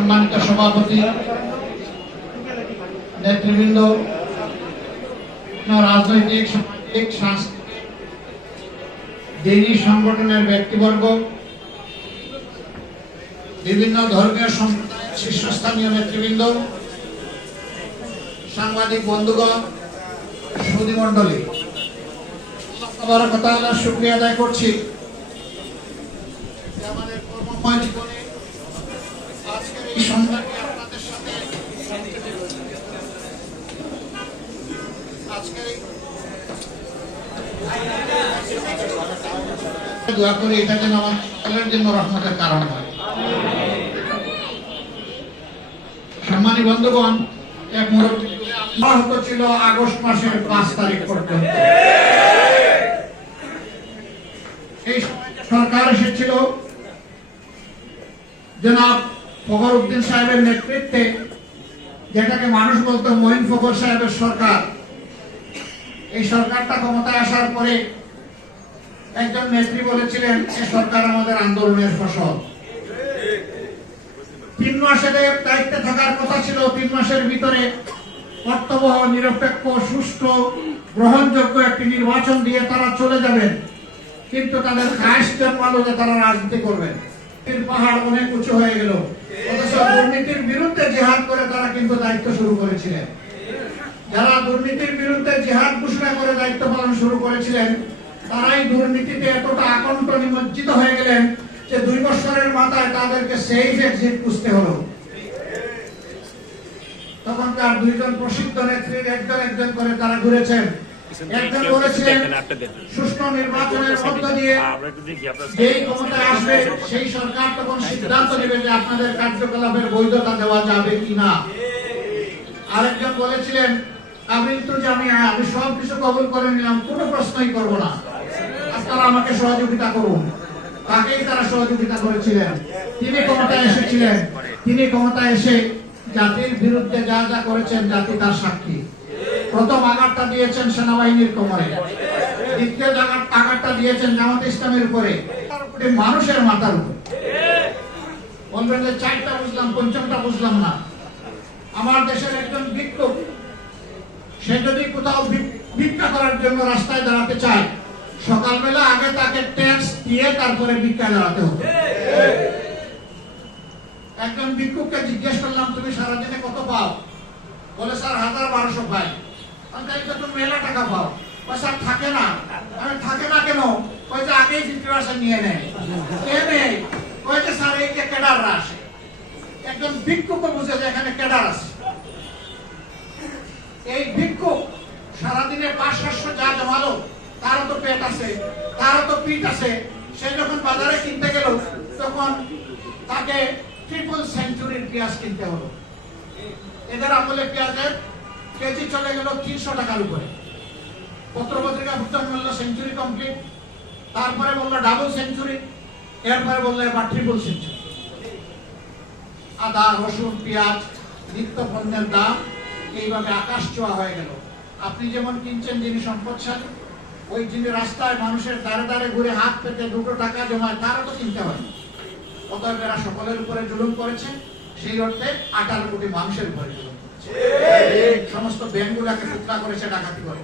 সম্মানিত সভাপতি, নেতৃবৃন্দ, রাজনৈতিক, সামাজিক, সাংস্কৃতিক, দিনী সংগঠনের ব্যক্তিবর্গ, বিভিন্ন ধর্মীয় সম্প্রদায়ের শীর্ষস্থানীয় নেতৃবৃন্দ, সাংবাদিক বন্ধুগণ, সুধী মণ্ডলী, শুকরিয়া আদায় করছি আমাদের কর্মময় জীবনে আজকের এই সন্ধ্যাকে আপনাদের সাথে দোয়া করি এটা যেন আমার সকলের জন্য রহমতের কারণ হয়। সম্মানী বন্ধুগণ, এক মুহূর্ত ছিল আগস্ট মাসের 5 তারিখ পর্যন্ত এই সরকার এসেছিল জনাব ফখর উদ্দিন সাহেবের নেতৃত্বে, যেটাকে মানুষ বলতো মঈন ফখর সাহেবের সরকার। এই সরকারটা ক্ষমতায় আসার পরে একজন নেত্রী বলেছিলেন এই সরকার আমাদের আন্দোলনের ফসল। 3 মাসের দায়িত্বে থাকার কথা ছিল, 3 মাসের ভিতরে অর্থবহ, নিরপেক্ষ, সুষ্ঠু, গ্রহণযোগ্য একটি নির্বাচন দিয়ে তারা চলে যাবেন, কিন্তু তাদের খাস জন্মালো যে তারা রাজনীতি করবেন। পাহাড় অনেক উঁচু হয়ে গেল, অথচ দুর্নীতির বিরুদ্ধে জিহাদ করে তারা কিন্তু দায়িত্ব শুরু করেছিলেন। যারা দুর্নীতির বিরুদ্ধে জিহাদ ঘোষণা করে দায়িত্ব পালন শুরু করেছিলেন, তারাই দুর্নীতিতে এতটা আকণ্ঠ নিমজ্জিত হয়ে গেলেন যে 2 বছরের মাথায় তাদেরকে সেফ এক্সিট খুঁজতে হলো। তখনকার 2 জন প্রসিদ্ধ নেত্রীর একজন করে তারা ঘুরেছেন। একজন বলেছিলেন সুষ্ঠু নির্বাচনের মধ্য দিয়ে যেই ক্ষমতায় আসবে সেই সরকার তখন সিদ্ধান্ত নেবে যে আপনাদের কার্যকলাপের বৈধতা দেওয়া যাবে কিনা। আরেকজন বলেছিলেন আমি সব কিছু কবুল করে নিলাম, কোনো প্রশ্নই করবো না, আপনারা আমাকে সহযোগিতা করুন। তাকেই তারা সহযোগিতা করেছিলেন। তিনি ক্ষমতায় এসেছিলেন, তিনি ক্ষমতায় এসে জাতির বিরুদ্ধে যা যা করেছেন জাতি তার সাক্ষী। প্রথম আঘাতটা দিয়েছেন সেনাবাহিনীর কোমরে, দ্বিতীয় আঘাতটা দিয়েছেন জামাত ইসলামের উপরে, মানুষের মাথার উপর। বলবেন যে 4টা বুঝলাম, 5টা বুঝলাম না। আমার দেশের একজন ভিক্ষুক, সে যদি কোথাও ভিক্ষা করার জন্য রাস্তায় দাঁড়াতে চায়, সকালবেলা আগে তাকে ট্যাক্স দিয়ে তারপরে ভিক্ষায় দাঁড়াতে হবে। একজন ভিক্ষুককে জিজ্ঞেস করলাম তুমি সারাদিনে কত পাও? বলে স্যার 1000-1200 পাই। তুমি মেলা টাকা পাও। স্যার থাকে না। আমি থাকে না কেন? যে আগেই 50% নিয়ে নেয়। স্যার এই যে ক্যাডাররা আসে, একজন ভিক্ষুক বুঝে যে এখানে ক্যাডার আছে। এই ভিক্ষুক সারাদিনে 500-700 যা জমালো, তারও তো পেট আছে, তারও তো পিঠ আছে। সে যখন বাজারে কিনতে গেল তখন তাকে 3 সেঞ্চুরির পেঁয়াজ কিনতে হলো। এদের আমলে পেঁয়াজের কেজি চলে গেল 300 টাকার উপরে। পত্রপত্রিকা ভুক্তান বললো সেঞ্চুরি কমপ্লিট, তারপরে বললো ডাবল সেঞ্চুরি, এরপরে বললো এবার 3 সেঞ্চুরি। আদা, রসুন, পেঁয়াজ, নিত্য পণ্যের দাম এইভাবে আকাশ ছোঁয়া হয়ে গেল। আপনি যেমন কিনছেন যিনি সম্পদশালী, ওই যিনি রাস্তায় মানুষের দ্বারে দ্বারে ঘুরে হাত পেতে 2 টাকা জমায়, তারও তো কিনতে হয়। অতএব এরা সকলের উপরে জুলুম করেছে, সেই অর্থে 18 কোটি মানুষের উপরে জুলুম করেছে। সমস্ত ব্যাংকগুলোকে টুকরা করেছে ডাকাতি করে।